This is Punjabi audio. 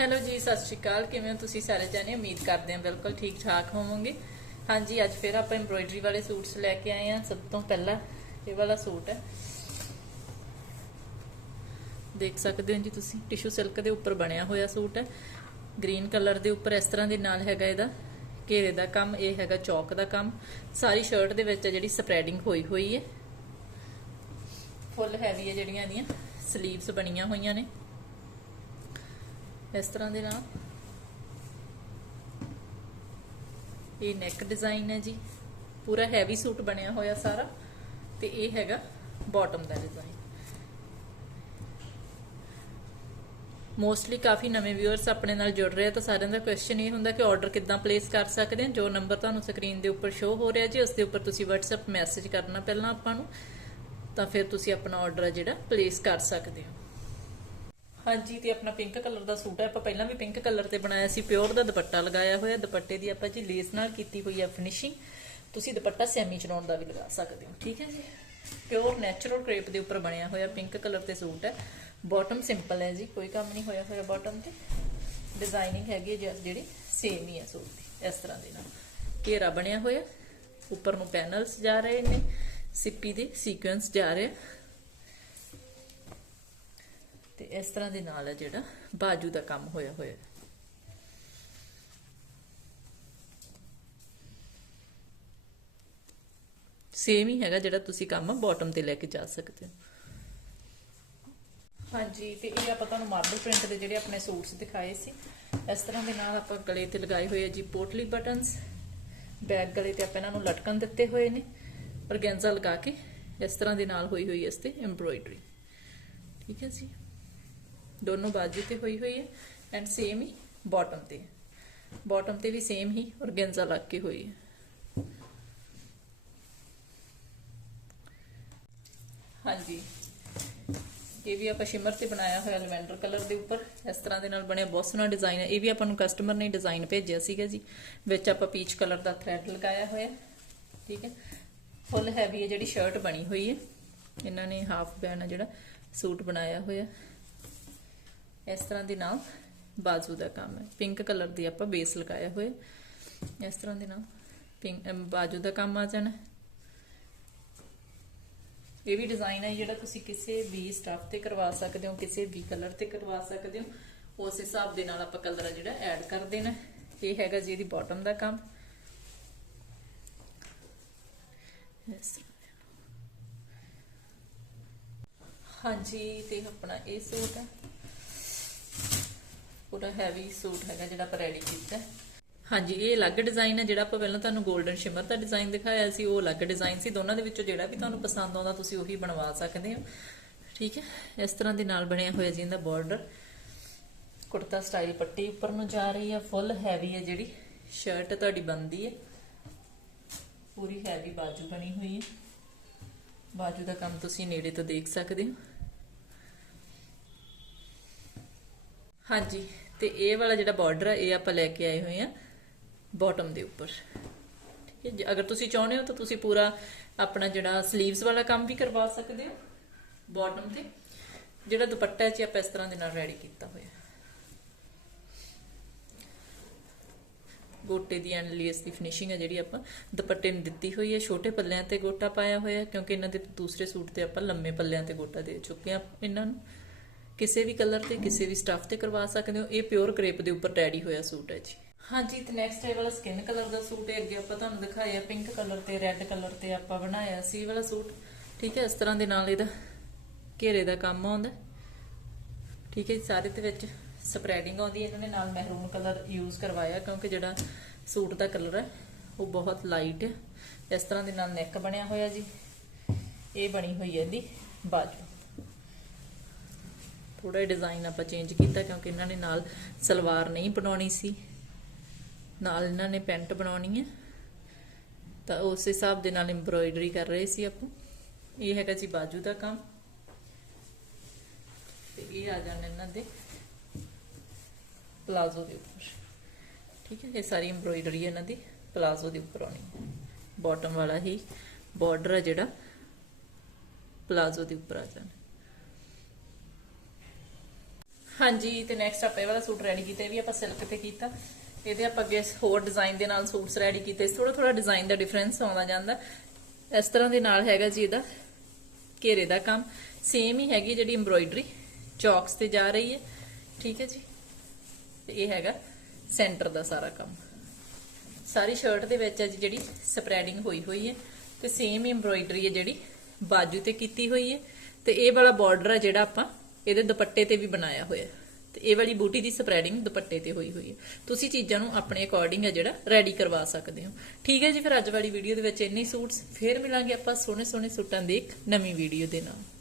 ਹੈਲੋ ਜੀ, ਸਤਿ ਸ਼੍ਰੀ ਅਕਾਲ। ਕਿਵੇਂ ਹੋ ਤੁਸੀਂ ਸਾਰੇ ਜਾਣੇ? ਉਮੀਦ ਕਰਦੇ ਹਾਂ ਬਿਲਕੁਲ ਠੀਕ ਠਾਕ ਹੋਵੋਗੇ। ਹਾਂਜੀ, ਅੱਜ ਫਿਰ ਆਪਾਂ ਐਮਬ੍ਰੋਇਡਰੀ ਵਾਲੇ ਸੂਟਸ ਲੈ ਕੇ ਆਏ ਹਾਂ। ਸਭ ਤੋਂ ਪਹਿਲਾਂ ਇਹ ਵਾਲਾ ਸੂਟ ਹੈ। ਦੇਖ ਸਕਦੇ ਹੋ ਜੀ ਤੁਸੀਂ ਟਿਸ਼ੂ ਸਿਲਕ ਦੇ ਉੱਪਰ ਬਣਿਆ ਹੋਇਆ ਸੂਟ ਹੈ। ਗ੍ਰੀਨ ਕਲਰ ਦੇ ਉੱਪਰ ਇਸ ਤਰ੍ਹਾਂ ਦੇ ਨਾਲ ਹੈਗਾ ਇਹਦਾ। ਘੇਰੇ ਦਾ ਕੰਮ, ਇਹ ਹੈਗਾ ਚੌਕ ਦਾ ਕੰਮ। ਸਾਰੀ ਸ਼ਰਟ ਦੇ ਵਿੱਚ ਜਿਹੜੀ ਸਪਰੈਡਿੰਗ ਹੋਈ ਹੋਈ ਹੈ। ਫੁੱਲ ਹੈਵੀ ਹੈ ਜਿਹੜੀਆਂ ਇਹਦੀਆਂ। ਸਲੀਵਸ ਬਣੀਆਂ ਹੋਈਆਂ ਨੇ। ਇਸ ਤਰ੍ਹਾਂ ਦੇ ਨਾਲ। ਇਹ ਨੈਕ ਡਿਜ਼ਾਈਨ ਹੈ ਜੀ। ਪੂਰਾ ਹੈਵੀ ਸੂਟ ਬਣਿਆ ਹੋਇਆ ਸਾਰਾ ਤੇ ਇਹ ਹੈਗਾ ਬਾਟਮ ਦਾ ਡਿਜ਼ਾਈਨ ਮੋਸਟਲੀ ਕਾਫੀ ਨਵੇਂ ਵਿਊਅਰਸ ਆਪਣੇ ਨਾਲ ਜੁੜ ਰਹੇ ਆ ਤਾਂ ਸਾਰਿਆਂ ਦਾ ਕੁਐਸਚਨ ਇਹ ਹੁੰਦਾ ਕਿ ਆਰਡਰ ਕਿੱਦਾਂ ਪਲੇਸ ਕਰ ਸਕਦੇ ਹਾਂ ਜੋ ਨੰਬਰ ਤੁਹਾਨੂੰ ਸਕਰੀਨ ਦੇ ਉੱਪਰ ਸ਼ੋ ਹੋ ਰਿਹਾ ਜੀ, ਉਸ ਦੇ ਉੱਪਰ ਤੁਸੀਂ WhatsApp ਮੈਸੇਜ ਕਰਨਾ ਪਹਿਲਾਂ ਆਪਾਂ ਨੂੰ। ਤਾਂ ਫਿਰ ਤੁਸੀਂ ਆਪਣਾ ਆਰਡਰ ਜਿਹੜਾ ਪਲੇਸ ਕਰ ਸਕਦੇ ਹੋ। ਹਾਂਜੀ, ਤੇ ਆਪਣਾ ਪਿੰਕ ਕਲਰ ਦਾ ਸੂਟ ਹੈ। ਆਪਾਂ ਪਹਿਲਾਂ ਵੀ ਪਿੰਕ ਕਲਰ ਤੇ ਬਣਾਇਆ ਸੀ ਪਿਓਰ ਦਾ ਦੁਪੱਟਾ ਲਗਾਇਆ ਹੋਇਆ। ਦੁਪੱਟੇ ਦੀ ਆਪਾਂ ਜੀ ਲੇਸ ਨਾਲ ਕੀਤੀ ਹੋਈ ਹੈ ਫਿਨਿਸ਼ਿੰਗ ਤੁਸੀਂ ਦੁਪੱਟਾ ਸੈਮੀ ਚੜਾਉਣ ਦਾ ਵੀ ਲਗਾ ਸਕਦੇ ਹੋ, ਠੀਕ ਹੈ ਜੀ? ਪਿਓਰ ਨੈਚੁਰਲ ਕ੍ਰੇਪ ਦੇ ਉੱਪਰ ਬਣਿਆ ਹੋਇਆ ਪਿੰਕ ਕਲਰ ਤੇ ਸੂਟ ਹੈ। ਬਾਟਮ ਸਿੰਪਲ ਹੈ ਜੀ, ਕੋਈ ਕੰਮ ਨਹੀਂ ਹੋਇਆ ਹੋਇਆ ਬਾਟਮ ਤੇ। ਡਿਜ਼ਾਈਨਿੰਗ ਹੈਗੀ ਹੈ ਜਿਹੜੀ ਸੇਮ ਹੀ ਹੈ ਸੂਟ ਦੀ, ਇਸ ਤਰ੍ਹਾਂ ਦੇ ਨਾਲ। ਘੇਰਾ ਬਣਿਆ ਹੋਇਆ। ਉੱਪਰ ਨੂੰ ਪੈਨਲਸ ਜਾ ਰਹੇ ਨੇ। ਸਿੱਪੀ ਦੇ ਸੀਕੁਐਂਸ ਜਾ ਰਹੇ। ਤੇ ਇਸ ਤਰ੍ਹਾਂ ਦੇ ਨਾਲ ਹੈ ਜਿਹੜਾ ਬਾਜੂ ਦਾ ਕੰਮ ਹੋਇਆ ਹੋਇਆ। ਸੇਮ ਹੀ ਹੈਗਾ ਜਿਹੜਾ ਤੁਸੀਂ ਕੰਮ ਬਾਟਮ ਤੇ ਲੈ ਕੇ ਜਾ ਸਕਦੇ ਹੋ। ਹਾਂਜੀ, ਤੇ ਇਹ ਆਪਾਂ ਤੁਹਾਨੂੰ ਮਾਰਬਲ ਪ੍ਰਿੰਟ ਦੇ ਜਿਹੜੇ ਆਪਣੇ ਸੂਟਸ ਦਿਖਾਏ ਸੀ, ਇਸ ਤਰ੍ਹਾਂ ਦੇ ਨਾਲ ਆਪਾਂ ਗਲੇ ਤੇ ਲਗਾਏ ਹੋਏ ਆ ਜੀ ਪੋਟਲੀ ਬਟਨਸ ਬੈਕ ਗਲੇ ਤੇ ਆਪਾਂ ਇਹਨਾਂ ਨੂੰ ਲਟਕਣ ਦਿੱਤੇ ਹੋਏ ਨੇ ਔਰਗੈਂਜ਼ਾ ਲਗਾ ਕੇ ਇਸ ਤਰ੍ਹਾਂ ਦੇ ਨਾਲ ਹੋਈ ਹੋਈ ਇਸ ਤੇ ਐਮਬ੍ਰੋਇਡਰੀ ਠੀਕ ਹੈ ਜੀ? ਦੋਨੋਂ ਬਾਜੂ ਤੇ ਹੋਈ ਹੋਈ ਹੈ ਐਂਡ ਸੇਮ ਹੀ ਬਾਟਮ ਤੇ। ਬਾਟਮ ਤੇ ਵੀ ਸੇਮ ਹੀ ਔਰਗੈਂਜ਼ਾ ਲੱਗ ਕੇ ਹੋਈ ਹੈ। ਹਾਂਜੀ। ਇਹ ਵੀ ਆਪਾਂ ਸ਼ਿਮਰ ਤੇ ਬਣਾਇਆ ਹੋਇਆ ਲਵੈਂਡਰ ਕਲਰ ਦੇ ਉੱਪਰ। ਇਸ ਤਰ੍ਹਾਂ ਦੇ ਨਾਲ ਬਣਿਆ ਬਹੁਤ ਸੋਹਣਾ ਡਿਜ਼ਾਈਨ ਹੈ। ਇਹ ਵੀ ਆਪਾਂ ਨੂੰ ਕਸਟਮਰ ਨੇ ਡਿਜ਼ਾਈਨ ਭੇਜਿਆ ਸੀਗਾ ਜੀ, ਵਿੱਚ ਆਪਾਂ ਪੀਚ ਕਲਰ ਦਾ ਥ੍ਰੈਡ ਲਗਾਇਆ ਹੋਇਆ ਠੀਕ ਹੈ। ਫੁੱਲ ਹੈਵੀ ਹੈ ਜਿਹੜੀ ਸ਼ਰਟ ਬਣੀ ਹੋਈ ਹੈ। ਇਹਨਾਂ ਨੇ ਹਾਫ ਬੈਨ ਜਿਹੜਾ ਸੂਟ ਬਣਾਇਆ ਹੋਇਆ। ਇਸ ਤਰ੍ਹਾਂ ਦੇ ਨਾਲ ਬਾਜ਼ੂ ਦਾ ਕੰਮ ਹੈ। ਪਿੰਕ ਕਲਰ ਦੀ ਆਪਾਂ ਬੇਸ ਲਗਾਇਆ ਹੋਇਆ ਇਸ ਤਰ੍ਹਾਂ ਦੇ ਨਾਲ ਪਿੰਕ ਬਾਜ਼ੂ ਦਾ ਕੰਮ ਆ ਜਾਣਾ ਇਹ ਵੀ ਡਿਜ਼ਾਈਨ ਹੈ ਜਿਹੜਾ ਤੁਸੀਂ ਕਿਸੇ ਵੀ ਸਟਫ ਤੇ ਕਰਵਾ ਸਕਦੇ ਹੋ, ਕਿਸੇ ਵੀ ਕਲਰ ਤੇ ਕਰਵਾ ਸਕਦੇ ਹੋ। ਉਸ ਹਿਸਾਬ ਦੇ ਨਾਲ ਆਪਾਂ ਕਲਰ ਜਿਹੜਾ ਐਡ ਕਰ ਦੇਣਾ ਇਹ ਹੈਗਾ ਜੀ ਇਹਦੀ ਬਾਟਮ ਦਾ ਕੰਮ। ਇਸ ਹਾਂਜੀ, ਤੇ ਆਪਣਾ ਇਹ ਸੂਟ ਹੈ। ਪੂਰਾ ਹੈਵੀ ਸੂਟ ਹੈਗਾ ਜਿਹੜਾ ਆਪਾਂ ਰੈਡੀ ਕੀਤਾ ਹਾਂਜੀ, ਇਹ ਅਲੱਗ ਡਿਜ਼ਾਈਨ ਹੈ, ਜਿਹੜਾ ਆਪਾਂ ਪਹਿਲਾਂ ਤੁਹਾਨੂੰ 골ਡਨ ਸ਼ਿਮਰ ਦਾ ਡਿਜ਼ਾਈਨ ਦਿਖਾਇਆ ਸੀ, ਉਹ ਅਲੱਗ ਡਿਜ਼ਾਈਨ ਸੀ। ਦੋਨਾਂ ਦੇ ਵਿੱਚੋਂ ਜਿਹੜਾ ਵੀ ਤੁਹਾਨੂੰ ਪਸੰਦ ਆਉਂਦਾ, ਤੁਸੀਂ ਉਹੀ ਬਣਵਾ ਸਕਦੇ ਹੋ। ਠੀਕ ਹੈ? ਇਸ ਤਰ੍ਹਾਂ ਦੇ ਨਾਲ ਬਣਿਆ ਹੋਇਆ ਜੀ ਇਹਦਾ ਬਾਰਡਰ ਕੁੜਤਾ ਸਟਾਈਲ ਪੱਟੀ ਉੱਪਰ ਨੂੰ ਜਾ ਰਹੀ ਹੈ ਫੁੱਲ ਹੈਵੀ ਹੈ ਜਿਹੜੀ। ਸ਼ਰਟ ਤੁਹਾਡੀ ਬੰਦੀ ਹੈ। ਪੂਰੀ ਹੈਵੀ ਬਾਜੂ ਬਣੀ ਹੋਈ ਹੈ। ਬਾਜੂ ਦਾ ਕੰਮ ਤੁਸੀਂ ਨੇੜੇ ਤੋਂ ਦੇਖ ਸਕਦੇ ਹੋ। ਹਾਂਜੀ ਤੇ ਇਹ ਵਾਲਾ ਜਿਹੜਾ ਬਾਰਡਰ ਹੈ ਇਹ ਆਪਾਂ ਲੈ ਕੇ ਆਏ ਹੋਏ ਆ ਬਾਟਮ ਦੇ ਉੱਪਰ। ਠੀਕ ਹੈ ਜੀ, ਅਗਰ ਤੁਸੀਂ ਚਾਹੁੰਦੇ ਹੋ ਤਾਂ ਤੁਸੀਂ ਪੂਰਾ ਆਪਣਾ ਜਿਹੜਾ 슬ੀਵਸ ਵਾਲਾ ਕੰਮ ਵੀ ਕਰਵਾ ਸਕਦੇ ਹੋ ਬਾਟਮ ਤੇ। ਜਿਹੜਾ ਦੁਪੱਟਾ ਹੈ ਜੀ, ਆਪਾਂ ਇਸ ਤਰ੍ਹਾਂ ਦੇ ਨਾਲ ਰੈਡੀ ਕੀਤਾ ਹੋਇਆ। ਗੋਟੇ ਦੀ ਐਂਡ ਲੇਸ ਦੀ ਫਿਨਿਸ਼ਿੰਗ ਹੈ ਜਿਹੜੀ ਆਪਾਂ ਦੁਪੱਟੇ ਨੂੰ ਦਿੱਤੀ ਹੋਈ ਹੈ। ਛੋਟੇ ਪੱਲਿਆਂ ਤੇ ਗੋਟਾ ਪਾਇਆ ਹੋਇਆ, ਕਿਉਂਕਿ ਇਹਨਾਂ ਦੇ ਦੂਸਰੇ ਸੂਟ ਤੇ ਆਪਾਂ ਲੰਮੇ ਪੱਲਿਆਂ ਤੇ ਗੋਟਾ ਦੇ ਚੁੱਕੇ ਆ ਇਹਨਾਂ ਨੂੰ। ਕਿਸੇ ਵੀ ਕਲਰ ਤੇ, ਕਿਸੇ ਵੀ ਸਟੱਫ ਤੇ ਕਰਵਾ ਸਕਦੇ ਹੋ। ਇਹ ਪਿਓਰ ਕ੍ਰੇਪ ਦੇ ਉੱਪਰ ਰੈਡੀ ਹੋਇਆ ਸੂਟ ਹੈ ਜੀ। ਹਾਂਜੀ, ਤੇ ਨੈਕਸਟ ਇਹ ਵਾਲਾ ਸਕਿਨ ਕਲਰ ਦਾ ਸੂਟ ਹੈ। ਅੱਗੇ ਆਪਾਂ ਤੁਹਾਨੂੰ ਦਿਖਾਇਆ ਪਿੰਕ ਕਲਰ ਤੇ ਰੈੱਡ ਕਲਰ ਤੇ ਆਪਾਂ ਬਣਾਇਆ ਸੀ ਵਾਲਾ ਸੂਟ। ਠੀਕ ਹੈ, ਇਸ ਤਰ੍ਹਾਂ ਦੇ ਨਾਲ ਇਹਦਾ ਘੇਰੇ ਦਾ ਕੰਮ ਆਉਂਦਾ। ਠੀਕ ਹੈ ਜੀ, ਸਾਰੇ ਦੇ ਵਿੱਚ ਸਪਰੈਡਿੰਗ ਆਉਂਦੀ ਹੈ। ਇਹਨਾਂ ਨੇ ਨਾਲ ਮਹਿਰੂਨ ਕਲਰ ਯੂਜ਼ ਕਰਵਾਇਆ, ਕਿਉਂਕਿ ਜਿਹੜਾ ਸੂਟ ਦਾ ਕਲਰ ਹੈ, ਉਹ ਬਹੁਤ ਲਾਈਟ ਹੈ। ਇਸ ਤਰ੍ਹਾਂ ਦੇ ਨਾਲ ਨੈਕ ਬਣਿਆ ਹੋਇਆ ਜੀ। ਇਹ ਬਣੀ ਹੋਈ ਹੈ ਇਹਦੀ ਬਾਜੂ। ਥੋੜਾ ਜਿਹਾ ਡਿਜ਼ਾਈਨ ਆਪਾਂ ਚੇਂਜ ਕੀਤਾ ਕਿਉਂਕਿ ਇਹਨਾਂ ਨੇ ਨਾਲ ਸਲਵਾਰ ਨਹੀਂ ਬਣਾਉਣੀ ਸੀ। ਨਾਲ ਇਹਨਾਂ ਨੇ ਪੈਂਟ ਬਣਾਉਣੀ ਹੈ। ਤਾਂ ਉਸ ਹਿਸਾਬ ਦੇ ਨਾਲ ਐਮਬ੍ਰੋਇਡਰੀ ਕਰ ਰਹੇ ਸੀ ਆਪਾਂ। ਇਹ ਹੈਗਾ ਜੀ ਬਾਜੂ ਦਾ ਕੰਮ। ਤੇ ਇਹ ਆ ਜਾਣ ਇਹਨਾਂ ਦੇ ਪਲਾਜ਼ੋ ਦੇ ਉੱਪਰ। ਠੀਕ ਹੈ, ਇਹ ਸਾਰੀ ਐਮਬ੍ਰੋਇਡਰੀ ਇਹਨਾਂ ਦੀ ਪਲਾਜ਼ੋ ਦੇ ਉੱਪਰ ਆਉਣੀ ਹੈ। ਬਾਟਮ ਵਾਲਾ ਹੀ ਬਾਰਡਰ ਹੈ ਜਿਹੜਾ ਪਲਾਜ਼ੋ ਦੇ ਉੱਪਰ ਆ ਜਾਣਾ। ਹਾਂਜੀ, ਤੇ ਨੈਕਸਟ ਆਪਾਂ ਇਹ ਵਾਲਾ ਸੂਟ ਰੈਡੀ ਕੀਤਾ, ਇਹ ਵੀ ਆਪਾਂ ਸਿਲਕ ਤੇ ਕੀਤਾ। ਇਹਦੇ ਆਪਾਂ ਅੱਗੇ ਹੋਰ ਡਿਜ਼ਾਈਨ ਦੇ ਨਾਲ ਸੂਟਸ ਰੈਡੀ ਕੀਤੇ। ਥੋੜਾ ਥੋੜਾ ਡਿਜ਼ਾਈਨ ਦਾ ਡਿਫਰੈਂਸ ਆਉਂਦਾ ਜਾਂਦਾ। ਇਸ ਤਰ੍ਹਾਂ ਦੇ ਨਾਲ ਹੈਗਾ ਜੀ ਇਹਦਾ ਘੇਰੇ ਦਾ ਕੰਮ। ਸੇਮ ਹੀ ਹੈਗੀ ਜਿਹੜੀ ਐਮਬ੍ਰੋਇਡਰੀ ਚੌਕਸ ਤੇ ਜਾ ਰਹੀ ਹੈ। ਠੀਕ ਹੈ ਜੀ? ਤੇ ਇਹ ਹੈਗਾ ਸੈਂਟਰ ਦਾ ਸਾਰਾ ਕੰਮ। ਸਾਰੀ ਸ਼ਰਟ ਦੇ ਵਿੱਚ ਅੱਜ ਜਿਹੜੀ ਸਪਰੈਡਿੰਗ ਹੋਈ ਹੋਈ ਹੈ। ਤੇ ਸੇਮ ਐਮਬ੍ਰੋਇਡਰੀ ਹੈ ਜਿਹੜੀ ਬਾਜੂ ਤੇ ਕੀਤੀ ਹੋਈ ਹੈ। ਤੇ ਇਹ ਵਾਲਾ ਬਾਰਡਰ ਹੈ ਜਿਹੜਾ ਆਪਾਂ ਇਹਦੇ ਦੁਪੱਟੇ ਤੇ ਵੀ ਬਣਾਇਆ ਹੋਇਆ ਤੇ ਇਹ ਵਾਲੀ ਬੂਟੀ ਦੀ ਸਪਰੈਡਿੰਗ ਦੁਪੱਟੇ ਤੇ ਹੋਈ ਹੋਈ ਹੈ। ਤੁਸੀਂ ਚੀਜ਼ਾਂ ਨੂੰ ਆਪਣੇ ਅਕੋਰਡਿੰਗ ਹੈ ਜਿਹੜਾ ਰੈਡੀ ਕਰਵਾ ਸਕਦੇ ਹੋ। ਠੀਕ ਹੈ ਜੀ, ਫਿਰ ਅੱਜ ਵਾਲੀ ਵੀਡੀਓ ਦੇ ਵਿੱਚ ਇੰਨੇ ਸੂਟਸ, ਫੇਰ ਮਿਲਾਂਗੇ ਆਪਾਂ ਸੋਹਣੇ ਸੋਹਣੇ ਸੂਟਾਂ ਦੀ ਇੱਕ ਨਵੀਂ ਵੀਡੀਓ ਦੇ ਨਾਲ।